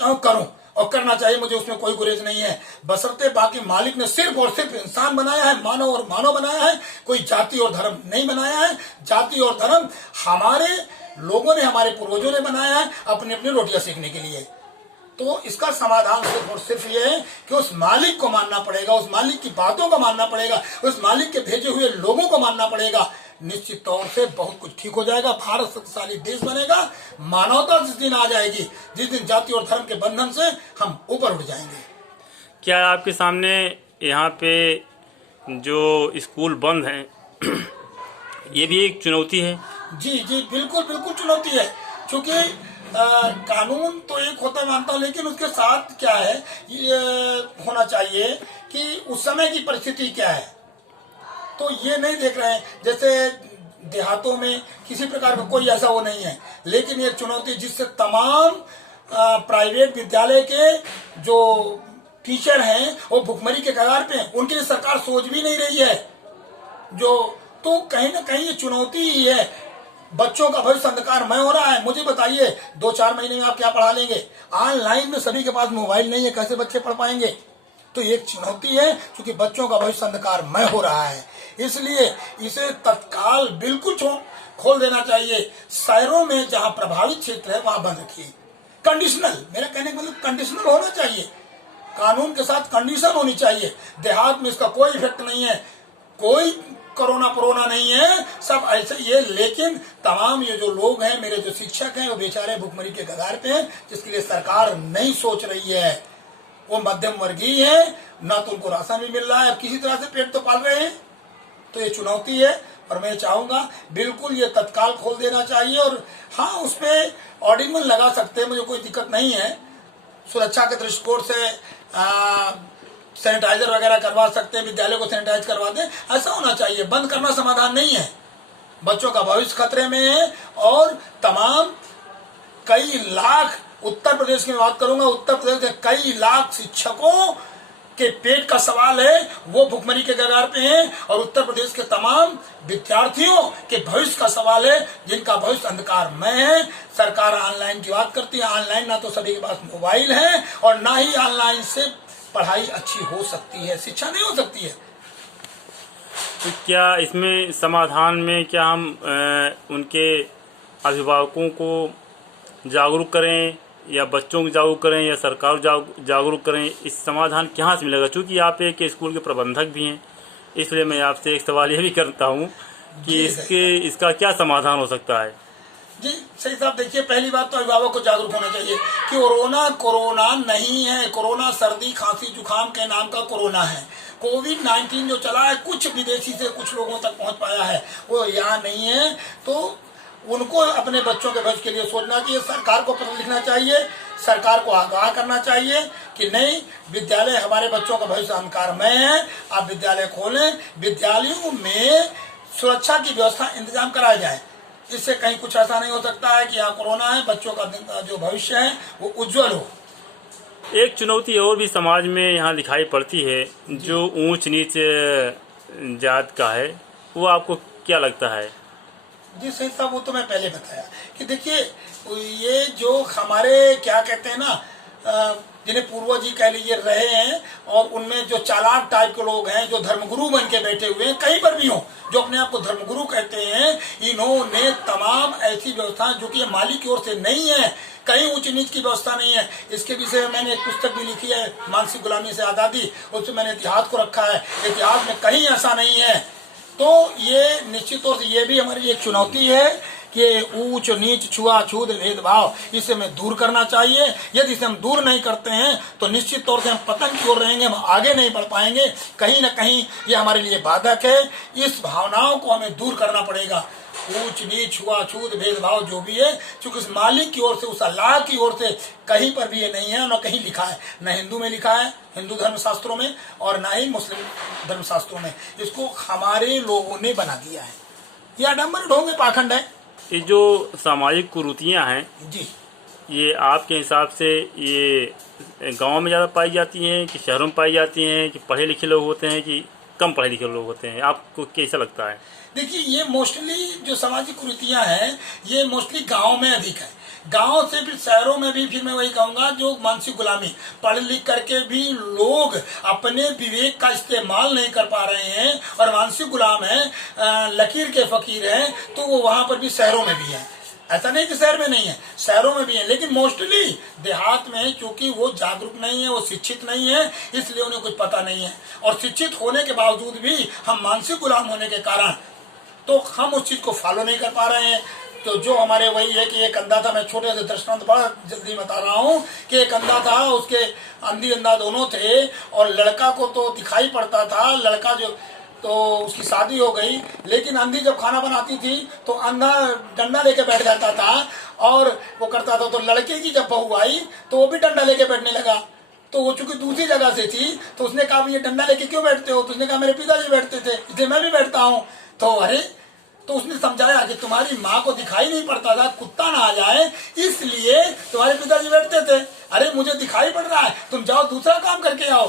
चाहूं करूं, और करना चाहिए मुझे, उसमें कोई गुरेज नहीं है, बशर्ते बाकी मालिक ने सिर्फ और सिर्फ इंसान बनाया है, मानव और मानव बनाया है, कोई जाति और धर्म नहीं बनाया है। जाति और धर्म हमारे लोगों ने, हमारे पूर्वजों ने बनाया है अपनी अपनी रोटियां सेकने के लिए। तो इसका समाधान सिर्फ और सिर्फ ये है कि उस मालिक को मानना पड़ेगा, उस मालिक की बातों को मानना पड़ेगा, उस मालिक के भेजे हुए लोगों को मानना पड़ेगा। निश्चित तौर से बहुत कुछ ठीक हो जाएगा, भारत शक्तिशाली देश बनेगा, मानवता जिस दिन आ जाएगी, जिस दिन जाति और धर्म के बंधन से हम ऊपर उठ जाएंगे। क्या आपके सामने यहाँ पे जो स्कूल बंद हैं ये भी एक चुनौती है? जी जी, बिल्कुल बिल्कुल चुनौती है, क्योंकि कानून तो एक होता मानता हूँ, लेकिन उसके साथ क्या है, ये होना चाहिए कि उस समय की परिस्थिति क्या है। तो ये नहीं देख रहे हैं, जैसे देहातों में किसी प्रकार का कोई ऐसा वो नहीं है, लेकिन ये चुनौती जिससे तमाम प्राइवेट विद्यालय के जो टीचर हैं वो भुखमरी के कगार पे हैं, उनके लिए सरकार सोच भी नहीं रही है। जो तो कहीं ना कहीं ये चुनौती ही है, बच्चों का भविष्य अंधकारमय हो रहा है। मुझे बताइए 2-4 महीने में आप क्या पढ़ा लेंगे? ऑनलाइन में सभी के पास मोबाइल नहीं है, कैसे बच्चे पढ़ पाएंगे? तो एक चुनौती है, क्योंकि बच्चों का भविष्य अंधकारमय हो रहा है, इसलिए इसे तत्काल बिल्कुल खोल देना चाहिए। शहरों में जहां प्रभावित क्षेत्र है वहां बंद रखिए, कंडीशनल, मेरा कहने का मतलब कंडीशनल होना चाहिए, कानून के साथ कंडीशन होनी चाहिए। देहात में इसका कोई इफेक्ट नहीं है, कोई कोरोना नहीं है, सब ऐसे ही है। लेकिन तमाम ये जो लोग हैं, मेरे जो शिक्षक हैं, वो बेचारे भुखमरी के कगार पे हैं, जिसके लिए सरकार नहीं सोच रही है। वो मध्यम वर्गीय है, ना तो उनको राशन भी मिल रहा है, किसी तरह से पेट तो पाल रहे हैं। तो ये चुनौती है, और मैं चाहूंगा बिल्कुल ये तत्काल खोल देना चाहिए। और हाँ, उसमें ऑर्डिनल लगा सकते हैं, मुझे कोई दिक्कत नहीं है, सुरक्षा के दृष्टिकोण से सैनिटाइजर वगैरह करवा सकते हैं, विद्यालय को सैनिटाइज करवा दें, ऐसा होना चाहिए। बंद करना समाधान नहीं है, बच्चों का भविष्य खतरे में है। और तमाम कई लाख, उत्तर प्रदेश की बात करूंगा, उत्तर प्रदेश के कई लाख शिक्षकों के पेट का सवाल है, वो भुखमरी के कगार पे हैं। और उत्तर प्रदेश के तमाम विद्यार्थियों के भविष्य का सवाल है, जिनका भविष्य अंधकारमय है। सरकार ऑनलाइन की बात करती है, ऑनलाइन ना तो सभी के पास मोबाइल है, और ना ही ऑनलाइन से पढ़ाई अच्छी हो सकती है, शिक्षा नहीं हो सकती है। तो क्या इसमें समाधान में क्या हम उनके अभिभावकों को जागरूक करें, या बच्चों को जागरूक करें, या सरकार जागरूक करें? इस समाधान कहाँ से मिलेगा? चूँकि आप एक स्कूल के प्रबंधक भी हैं, इसलिए मैं आपसे एक सवाल यह भी करता हूँ कि इसका क्या समाधान हो सकता है? जी सही साहब, देखिए पहली बात तो अभिभावक को जागरूक होना चाहिए कि कोरोना नहीं है, कोरोना सर्दी खांसी जुकाम के नाम का कोरोना है। कोविड-19 जो चला है, कुछ विदेशी से कुछ लोगों तक पहुंच पाया है, वो यहाँ नहीं है। तो उनको अपने बच्चों के भविष्य के लिए सोचना चाहिए, सरकार को पत्र लिखना चाहिए, सरकार को आगाह करना चाहिए कि नहीं, विद्यालय हमारे बच्चों का भविष्य अंधकारमय है, आप विद्यालय खोलें, विद्यालयों में सुरक्षा की व्यवस्था इंतजाम कराया जाए। इससे कहीं कुछ ऐसा नहीं हो सकता है कि यहाँ कोरोना है, बच्चों का जो भविष्य है वो उज्जवल हो। एक चुनौती और भी समाज में यहाँ दिखाई पड़ती है, जो ऊंच नीच जात का है, वो आपको क्या लगता है? जी सही साहब, वो तो मैं पहले बताया कि देखिए, ये जो हमारे क्या कहते हैं ना, जिन्हें पूर्वज जी कह लीजिए रहे हैं, और उनमें जो चालाक टाइप के लोग हैं, जो धर्मगुरु बन के बैठे हुए हैं, कहीं पर भी हो, जो अपने आप को धर्मगुरु कहते हैं, इन्होंने तमाम ऐसी व्यवस्था जो कि मालिक की ओर से नहीं है, कहीं ऊंच नीच की व्यवस्था नहीं है। इसके विषय में मैंने एक पुस्तक भी लिखी है, मानसिक गुलामी से आजादी, उसमें मैंने इतिहास को रखा है, इतिहास में कहीं ऐसा नहीं है। तो ये निश्चित तौर से ये भी हमारी एक चुनौती है कि ऊंच नीच छुआछूत भेदभाव, इसे हमें दूर करना चाहिए। यदि इसे हम दूर नहीं करते हैं तो निश्चित तौर से हम पतन की ओर रहेंगे, हम आगे नहीं बढ़ पाएंगे। कहीं ना कहीं ये हमारे लिए बाधक है, इस भावनाओं को हमें दूर करना पड़ेगा। ऊंच नीच छुआछूत भेदभाव जो भी है, चूंकि उस मालिक की ओर से, उस अल्लाह की ओर से कहीं पर भी ये नहीं है, न कहीं लिखा है, न हिंदू में लिखा है, हिंदू धर्म शास्त्रों में, और न ही मुस्लिम धर्म शास्त्रों में। इसको हमारे लोगों ने बना दिया है, ये आडम्बर ढोंग पाखंड है। ये जो सामाजिक कुरीतियाँ हैं जी, ये आपके हिसाब से ये गांव में ज़्यादा पाई जाती हैं कि शहरों में पाई जाती हैं, कि पढ़े लिखे लोग होते हैं कि कम पढ़े लिखे लोग होते हैं, आपको कैसा लगता है? देखिए, ये मोस्टली जो सामाजिक कुरीतियां हैं ये मोस्टली गांव में अधिक है। गांव से फिर शहरों में भी, फिर मैं वही कहूंगा, जो मानसिक गुलामी, पढ़ लिख करके भी लोग अपने विवेक का इस्तेमाल नहीं कर पा रहे हैं और मानसिक गुलाम है, लकीर के फकीर हैं, तो वो वहां पर भी शहरों में भी है। ऐसा नहीं कि शहर में नहीं है, शहरों में भी है, लेकिन मोस्टली देहात में, क्योंकि वो जागरूक नहीं है, वो शिक्षित नहीं है, इसलिए उन्हें कुछ पता नहीं है। और शिक्षित होने के बावजूद भी हम मानसिक गुलाम होने के कारण तो हम उस चीज को फॉलो नहीं कर पा रहे हैं। तो जो हमारे वही है कि एक अंधा था, मैं छोटे से दृष्टांत बड़ा जल्दी बता रहा हूँ कि एक अंधा था, उसके अंधी अंधा दोनों थे और लड़का को तो दिखाई पड़ता था, लड़का जो, तो उसकी शादी हो गई, लेकिन अंधी जब खाना बनाती थी तो अंधा डंडा लेके बैठ जाता था और वो करता था। तो लड़के की जब बहू आई तो वो भी डंडा लेके बैठने लगा। तो वो चूंकि दूसरी जगह से थी तो उसने कहा, ये डंडा लेके क्यों बैठते हो? तो उसने कहा, मेरे पिताजी बैठते थे इसलिए मैं भी बैठता हूँ। तो अरे, तो उसने समझाया कि तुम्हारी माँ को दिखाई नहीं पड़ता था, कुत्ता ना आ जाए इसलिए तुम्हारे पिताजी बैठते थे। अरे, मुझे दिखाई पड़ रहा है, तुम जाओ दूसरा काम करके आओ।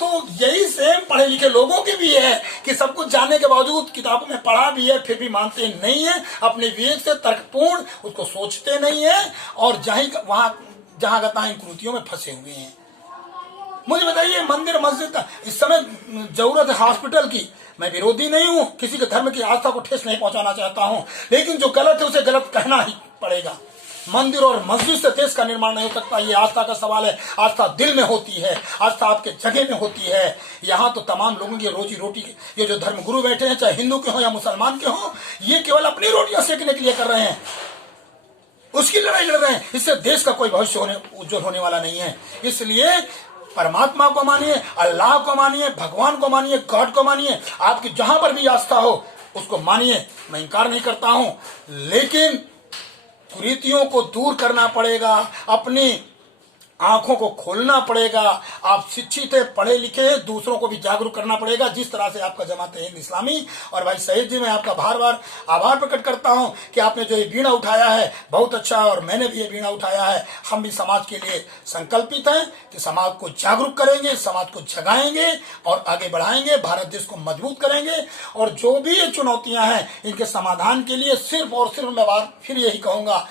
तो यही सेम पढ़े लिखे लोगों की भी है कि सब कुछ जानने के बावजूद, किताबों में पढ़ा भी है, फिर भी मानते नहीं है, अपने विवेक से तर्कपूर्ण उसको सोचते नहीं है और जहां का इन कुरीतियों में फंसे हुए हैं। मुझे बताइए, मंदिर मस्जिद का इस समय जरूरत है हॉस्पिटल की। मैं विरोधी नहीं हूँ, किसी के धर्म की आस्था को ठेस नहीं पहुंचाना चाहता हूँ, लेकिन जो गलत है उसे गलत कहना ही पड़ेगा। मंदिर और मस्जिद से देश का निर्माण नहीं हो सकता, ये आस्था का सवाल है। आस्था दिल में होती है, आस्था आपके जगह में होती है। यहाँ तो तमाम लोगों की रोजी रोटी, ये जो धर्मगुरु बैठे हैं, चाहे हिंदू के हो या मुसलमान के हो, ये केवल अपनी रोटियां सेकने के लिए कर रहे हैं, उसकी लड़ाई लड़ रहे हैं। इससे देश का कोई भविष्य उज्जवल होने वाला नहीं है। इसलिए परमात्मा को मानिए, अल्लाह को मानिए, भगवान को मानिए, गॉड को मानिए, आपकी जहां पर भी आस्था हो उसको मानिए, मैं इंकार नहीं करता हूं, लेकिन कुरीतियों को दूर करना पड़ेगा, अपनी आंखों को खोलना पड़ेगा। आप शिक्षित है, पढ़े लिखे हैं, दूसरों को भी जागरूक करना पड़ेगा, जिस तरह से आपका जमात हिंद इस्लामी। और भाई सईद जी, मैं आपका बार बार आभार प्रकट करता हूं कि आपने जो ये बीड़ा उठाया है बहुत अच्छा है, और मैंने भी ये बीड़ा उठाया है। हम भी समाज के लिए संकल्पित हैं कि समाज को जागरूक करेंगे, समाज को जगाएंगे और आगे बढ़ाएंगे, भारत देश को मजबूत करेंगे। और जो भी ये चुनौतियां हैं, इनके समाधान के लिए सिर्फ और सिर्फ मैं बात फिर यही कहूंगा,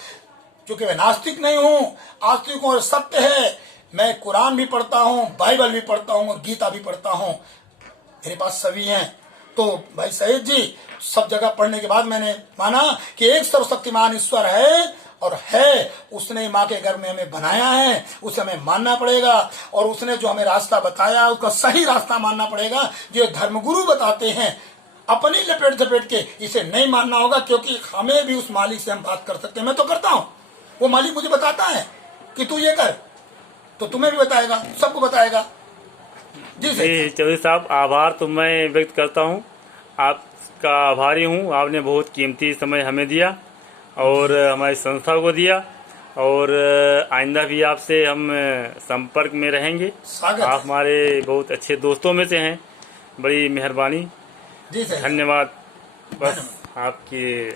क्योंकि मैं नास्तिक नहीं हूँ, आस्तिक और सत्य है। मैं कुरान भी पढ़ता हूँ, बाइबल भी पढ़ता हूँ और गीता भी पढ़ता हूँ, मेरे पास सभी हैं। तो भाई सईद जी, सब जगह पढ़ने के बाद मैंने माना कि एक सर्वशक्तिमान ईश्वर है, और है उसने माँ के गर्भ में हमें बनाया है, उसे हमें मानना पड़ेगा। और उसने जो हमें रास्ता बताया उसका सही रास्ता मानना पड़ेगा। जो धर्मगुरु बताते हैं अपनी लपेट झपेट के इसे नहीं मानना होगा, क्योंकि हमें भी उस मालिक से हम बात कर सकते हैं। मैं तो करता हूँ, वो मालिक मुझे बताता है कि तू ये कर, तो तुम्हें भी बताएगा, सबको बताएगा। जी चौधरी साहब, आभार तो मैं व्यक्त करता हूँ, आपका आभारी हूँ। आपने बहुत कीमती समय हमें दिया और हमारी संस्था को दिया, और आइंदा भी आपसे हम संपर्क में रहेंगे। आप हमारे बहुत अच्छे दोस्तों में से हैं, बड़ी मेहरबानी, जी सर, धन्यवाद। बस आपकी